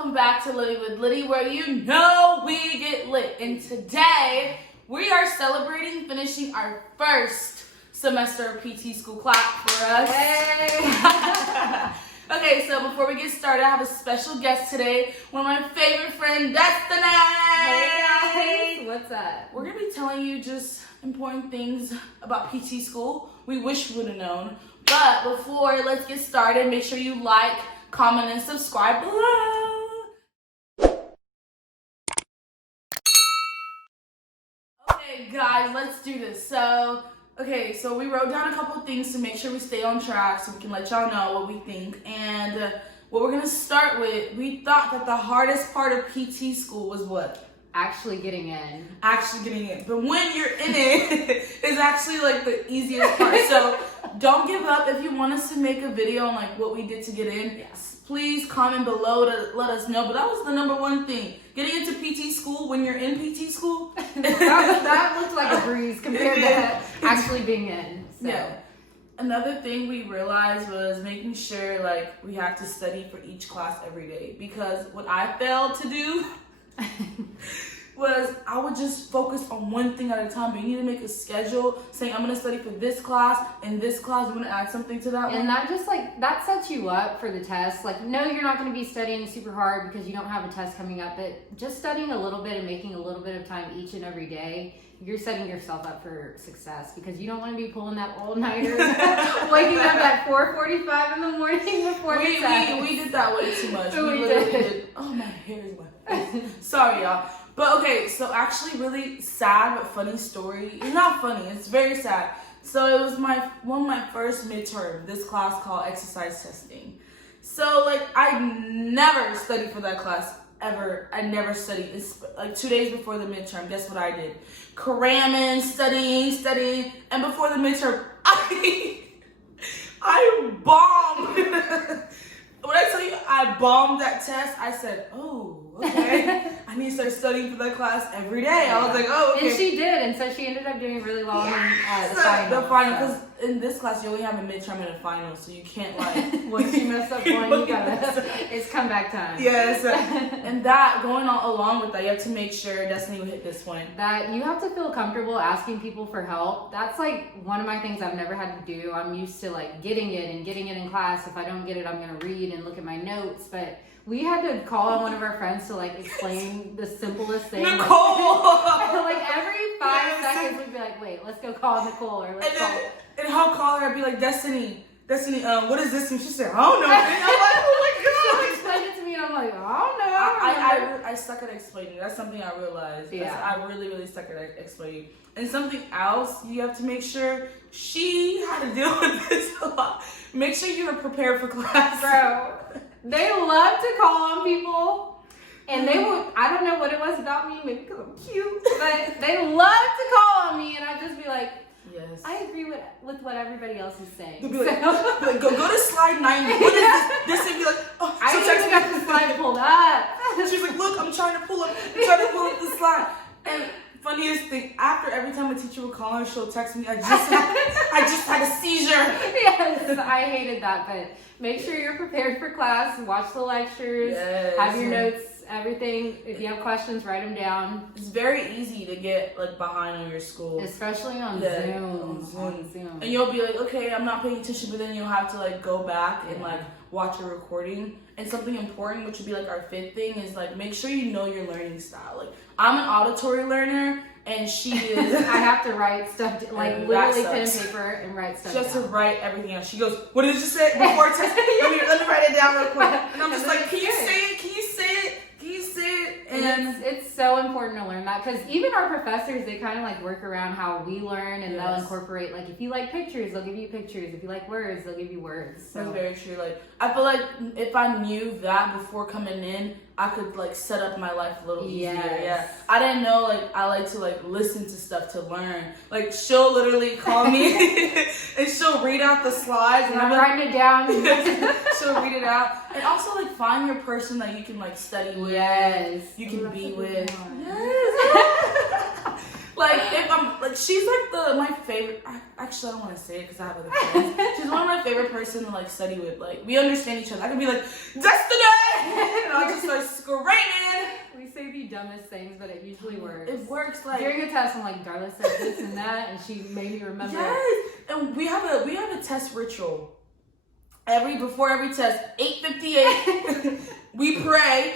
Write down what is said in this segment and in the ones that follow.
welcome back to Living with Liddy, where you know we get lit. And today, we are celebrating finishing our first semester of PT school. Clap for us. Hey! Okay, so before we get started, I have a special guest today, one of my favorite friends, Destiny! Hey guys! What's up? We're going to be telling you just important things about PT school we wish we would have known. But before, let's get started. Make sure you like, comment, and subscribe below. Okay, guys, let's do this. So we wrote down a couple things to make sure we stay on track so we can let y'all know what we think. And what we're going to start with, we thought that the hardest part of PT school was what? Actually getting in. Actually getting in. But when you're in it, it's actually like the easiest part. So don't give up. If you want us to make a video on like what we did to get in, Yes. please comment below to let us know. But that was the number one thing. Getting into PT school when you're in PT school. that looked like a breeze compared to actually being in. So. Yeah. Another thing we realized was making sure like we have to study for each class every day. Because what I failed to do was I would just focus on one thing at a time, but you need to make a schedule saying I'm going to study for this class and this class. You want to add something to that one? And that just that sets you up for the test. Like, no, you're not going to be studying super hard because you don't have a test coming up, but just studying a little bit and making a little bit of time each and every day, you're setting yourself up for success because you don't want to be pulling that all-nighter, waking up at 4:45 in the morning before the test. We did that way too much. We literally did. Oh, my hair is wet. Sorry, y'all. But okay, so actually really sad but funny story. It's not funny, it's very sad. So it was one of my first midterm, this class called exercise testing. So like I never studied for that class ever. I never studied. It's like 2 days before the midterm. Guess what I did? Cramming, studying, and before the midterm, I bombed. When I tell you I bombed that test, I said, oh, okay. I need to start studying for that class every day. I was like, oh, okay. And she did, and so she ended up doing really well in the So, final. the final, because in this class, you only have a midterm and a final, so you can't like... Once you mess up one, you gotta... It's comeback time. Yes. And that, going along with that, you have to make sure Destiny will hit this point. That you have to feel comfortable asking people for help. That's like one of my things I've never had to do. I'm used to like getting it in class. If I don't get it, I'm gonna read and look at my notes. But we had to call on one of our friends to like explain the simplest thing. Nicole! Like every 5 seconds we'd be like, wait, let's go call Nicole or let's call... And I'll call her, I'd be like, Destiny, what is this? And she said, I don't know. And I'm like, oh my She explained it to me and I'm like, I don't know. I suck at explaining. That's something I realized. Yeah. I really suck at explaining. And something else you have to make sure, she had to deal with this a lot. Make sure you are prepared for class. Bro, they love to call on people. And they would, I don't know what it was about me, maybe because I'm cute, but they love to call on me and I'd just be like, yes. I agree with what everybody else is saying. They'll be like, go to slide 90. What is this? This would be like, oh, I didn't even got the slide pulled up. She's like, look, I'm trying to pull up the slide. And funniest thing, after every time a teacher would call her, she'll text me, I just had a seizure. Yes, I hated that, but make sure you're prepared for class, watch the lectures, have your notes, everything. If you have questions, write them down. It's very easy to get like behind on your school. Especially on Zoom. And you'll be like, okay, I'm not paying attention, but then you'll have to like go back and like watch a recording. And something important, which would be like our fifth thing, is like make sure you know your learning style. Like I'm an auditory learner and she is. I have to write stuff, like literally pen and paper and write stuff Just down. to write everything out. She goes, what did you say before test? let me write it down real quick. And I'm just like, can you say it? Can you say it? And it's so important to learn that because even our professors, they kind of like work around how we learn and they'll incorporate, like if you like pictures, they'll give you pictures. If you like words, they'll give you words. So. That's very true. Like I feel like if I knew that before coming in, I could like set up my life a little easier. Yes. Yeah. I didn't know like I like to like listen to stuff to learn. Like she'll literally call me and she'll read out the slides and I'm writing it down. She'll read it out. And also like find your person that you can like study with. Yes. You can be with. Yes. Like if I'm like she's like my favorite. Actually, I don't want to say it because I have other friends. She's one of my favorite person to like study with. Like we understand each other. I can be like Destiny, and I'll just start screaming. We say the dumbest things, but it usually works. It works like during a test. I'm like, Darla said this and that, and she made me remember. Yes, and we have a test ritual. Before every test, 8:58, we pray.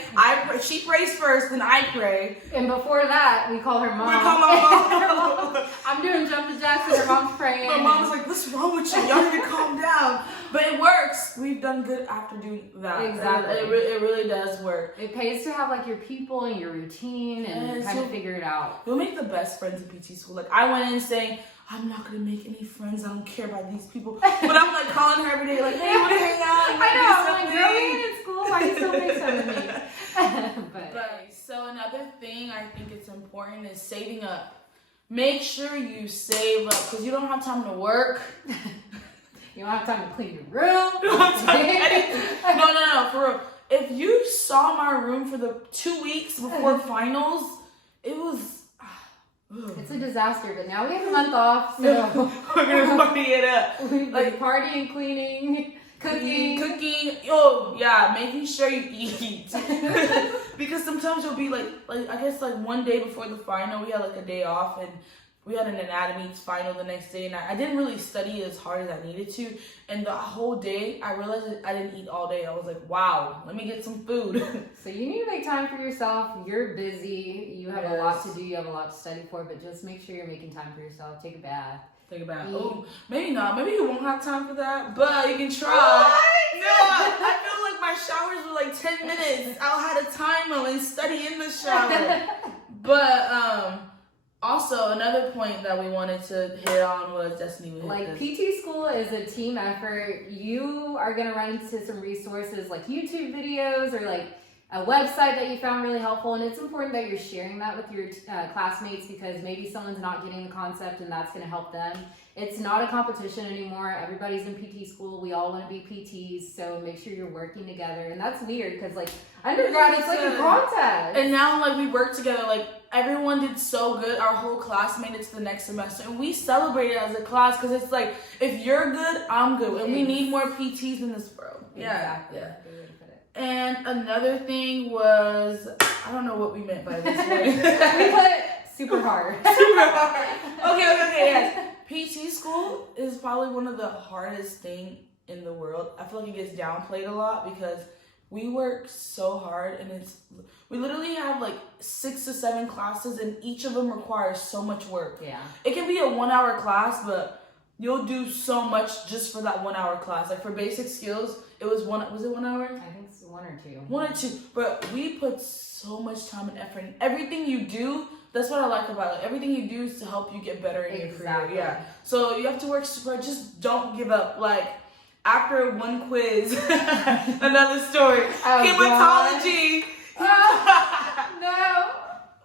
She prays first, then I pray. And before that, we call her mom. We call my mom. I'm doing jumping jacks and her mom's praying. My mom's like, "What's wrong with you? Y'all need to calm down." But it works. We've done good after doing that. Exactly. It really does work. It pays to have like your people and your routine and kind of figure it out. You'll make the best friends in PT school. Like I went in saying, I'm not gonna make any friends. I don't care about these people. But I'm like calling her every day, like, hey, wanna hang out? I know. I'm like, girl, we in school. Why you still make fun of me? But so another thing I think it's important is saving up. Make sure you save up because you don't have time to work. You don't have time to clean your room. You don't have time to anything. No, for real. If you saw my room for the 2 weeks before finals, it was. It's a disaster, but now we have a month off, so we're gonna party it up. We've been partying, cleaning, cooking. Oh yeah, making sure you eat. Because sometimes you'll be like I guess like one day before the final, we had like a day off and we had an anatomy final the next day, and I didn't really study as hard as I needed to. And the whole day, I realized that I didn't eat all day. I was like, wow, let me get some food. So you need to make time for yourself. You're busy. You have a lot to do. You have a lot to study for, but just make sure you're making time for yourself. Take a bath. Take a bath. Oh, maybe not. Maybe you won't have time for that, but you can try. What? No, I feel like my showers were like 10 minutes. I'll have a timer and study in the shower. But, also, another point that we wanted to hit on was Destiny. Like, PT school is a team effort. You are going to run into some resources like YouTube videos or like a website that you found really helpful. And it's important that you're sharing that with your classmates because maybe someone's not getting the concept and that's going to help them. It's not a competition anymore. Everybody's in PT school. We all want to be PTs. So make sure you're working together. And that's weird because like undergrad, it's like a contest. And now like we work together. Like everyone did so good. Our whole class made it to the next semester. And we celebrated as a class because it's like, if you're good, I'm good. And we need more PTs in this world. Yeah. Exactly. Yeah. And another thing was, I don't know what we meant by this word. We put super hard. Super hard. Okay, yes. PT school is probably one of the hardest thing in the world. I feel like it gets downplayed a lot because we work so hard and we literally have like 6 to 7 classes and each of them requires so much work. Yeah. It can be a 1 hour class, but you'll do so much just for that 1 hour class. Like for basic skills, was it 1 hour? I think it's 1 or 2. 1 or 2. But we put so much time and effort in everything you do. That's what I like about it. Everything you do is to help you get better in your career. Yeah. So you have to work super hard. Just don't give up. Like after one quiz, another story. Hematology. No.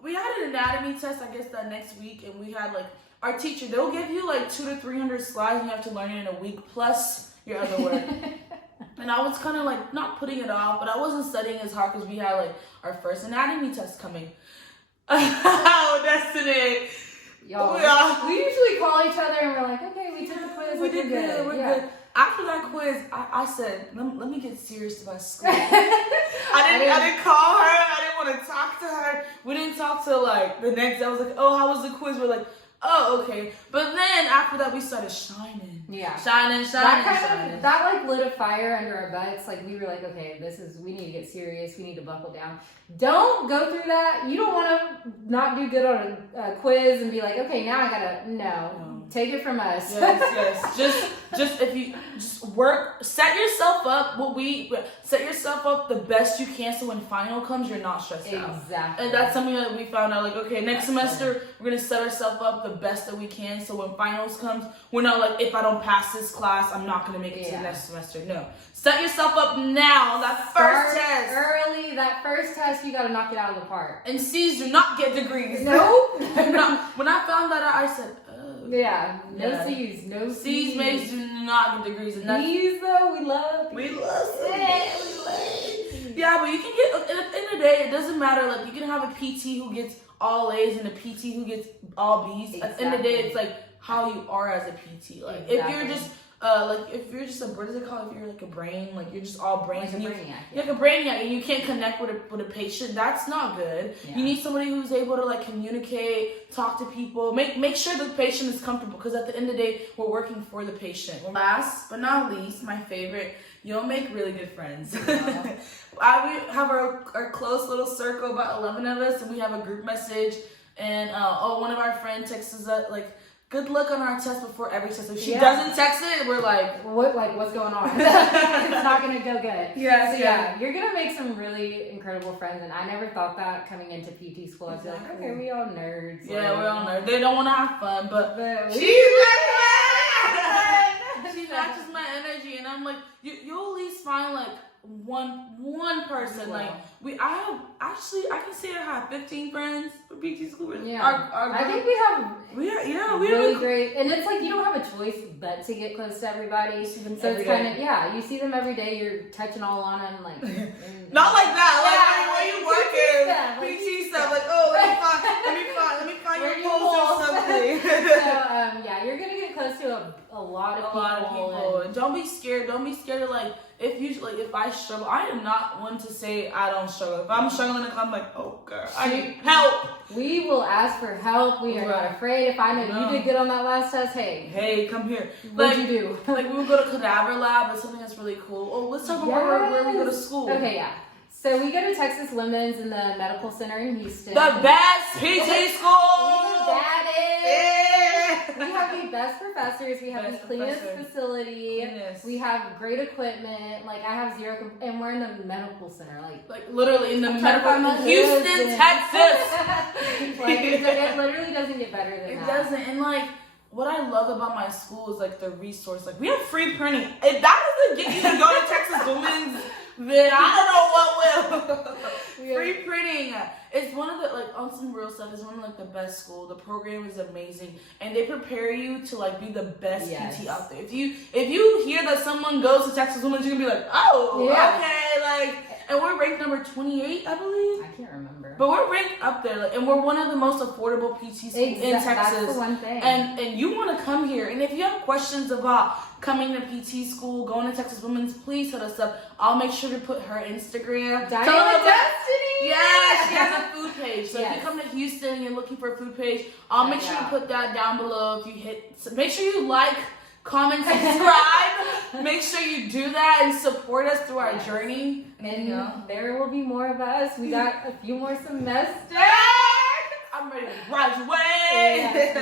We had an anatomy test, I guess, that next week, and we had like our teacher. They'll give you like 200 to 300 slides, and you have to learn it in a week plus your other work. And I was kind of like not putting it off, but I wasn't studying as hard because we had like our first anatomy test coming. Oh, Destiny. Y'all, we usually call each other and we're like, okay, we took the quiz. We did good. We're good. After that quiz, I said, let me get serious about school. I didn't call her. I didn't want to talk to her. We didn't talk till like the next day. I was like, oh, how was the quiz? We're like, oh, okay. But then after that, we started shining. Yeah. Shining. That like lit a fire under our butts. Like we were like, okay, we need to get serious. We need to buckle down. Don't go through that. You don't want to not do good on a quiz and be like, okay, now I gotta, no. Take it from us. Yes. Just if you just work, set yourself up. Set yourself up the best you can, so when final comes, you're not stressed out. Exactly. And that's something that we found out. Like, okay, next semester we're gonna set ourselves up the best that we can, so when finals comes, we're not like, if I don't pass this class, I'm not gonna make it to the next semester. No, set yourself up now. That first test early. That first test, you gotta knock it out of the park. And C's do not get degrees. Nope. When I found that out, I said, yeah, no C's, no C's. C's mates do not get degrees. And C's though, we love it. Yeah, but you can get, at the end of the day, it doesn't matter. Like, you can have a PT who gets all A's and a PT who gets all B's. Exactly. At the end of the day, it's like how you are as a PT. Like, if you're just like if you're just what does it call if you're like a brain, like you're just all brains Like a and brainiac, you're like a brainiac and you can't connect with a patient. That's not good. Yeah. You need somebody who's able to like communicate, talk to people, make sure the patient is comfortable, because at the end of the day, we're working for the patient. Last but not least, my favorite, you'll make really good friends. Yeah. We have our close little circle, about 11 of us, and we have a group message. And one of our friends texts us like, "Good luck on our test before every test." If she doesn't text it, we're like, what's going on? It's not gonna go good. Yes, So yeah, you're gonna make some really incredible friends, and I never thought that coming into PT school. I was like, okay, we all nerds. Yeah, like, we're all nerds. They don't want to have fun, but we she matches my energy, and I'm like, you'll at least find like one person. Like I can say I have 15 friends for PT school. Yeah, our I think we have really great, and it's like you don't have a choice but to get close to everybody. So it's kind of you see them every day. You're touching all on them, like not like that. Yeah, like when you work PT stuff, like let me find your pulse or something. So you're gonna get close to a lot of people. And don't be scared. Don't be scared of like if I struggle. I am not one to say I don't struggle. If I'm struggling, I'm like, oh girl, I need help. We will ask for help. We are not afraid. If I know you did good on that last test, hey, come here. What'd you do? Like we would go to cadaver lab. That's something that's really cool. Oh, let's talk about where we go to school. Okay, yeah. So we go to Texas Lemons in the medical center in Houston. The best PT school. We have the best professors. We have the cleanest facility. We have great equipment. Like I have and we're in the medical center. Like literally in the medical Houston, Texas. It literally doesn't get better than that. It doesn't. And like what I love about my school is like the resource. Like we have free printing. If that doesn't get you to go to Texas Women's, then I don't know what will. Free printing. It's one of the on some real stuff. It's one of the best school. The program is amazing, and they prepare you to be the best PT out there. If you hear that someone goes to Texas Women's, you're gonna be like, oh, okay, and we're ranked number 28, I believe. I can't remember. But we're ranked up there, and we're one of the most affordable PT schools in Texas. That's the one thing. And you want to come here. And if you have questions about coming to PT school, going to Texas Women's, please hit us up. I'll make sure to put her Instagram. Diana Destiny. Yeah, she has a food page. So if you come to Houston and you're looking for a food page, I'll make sure to put that down below. Make sure you like, comment, subscribe. Make sure you do that and support us through our journey. And there will be more of us. We got a few more semesters. I'm ready to graduate.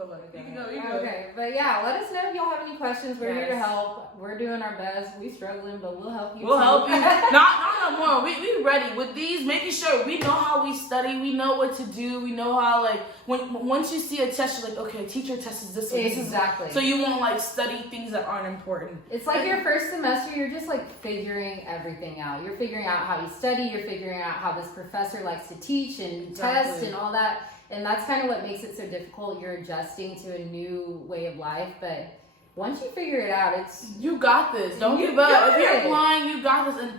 Okay, but let us know if y'all have any questions. We're here to help. We're doing our best. We struggling, but we'll help you. We'll help you. Not no more. We ready with these. Making sure we know how we study. We know what to do. We know how once you see a test, you're like, okay, teacher test is this way. Exactly. So you won't study things that aren't important. It's like your first semester. You're just figuring everything out. You're figuring out how you study. You're figuring out how this professor likes to teach and test and all that. And that's kind of what makes it so difficult. You're adjusting to a new way of life, but once you figure it out, you got this. Don't give up. If you're applying, you got this. And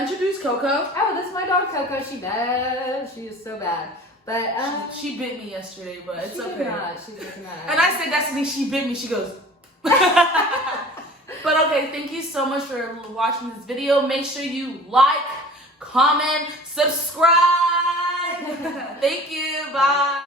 introduce Coco. Oh, this is my dog Coco. She bad. She is so bad. But she bit me yesterday, but it's okay. She's looking at And I said, Destiny, she bit me. She goes. But okay, thank you so much for watching this video. Make sure you like, comment, subscribe. Thank you. Bye.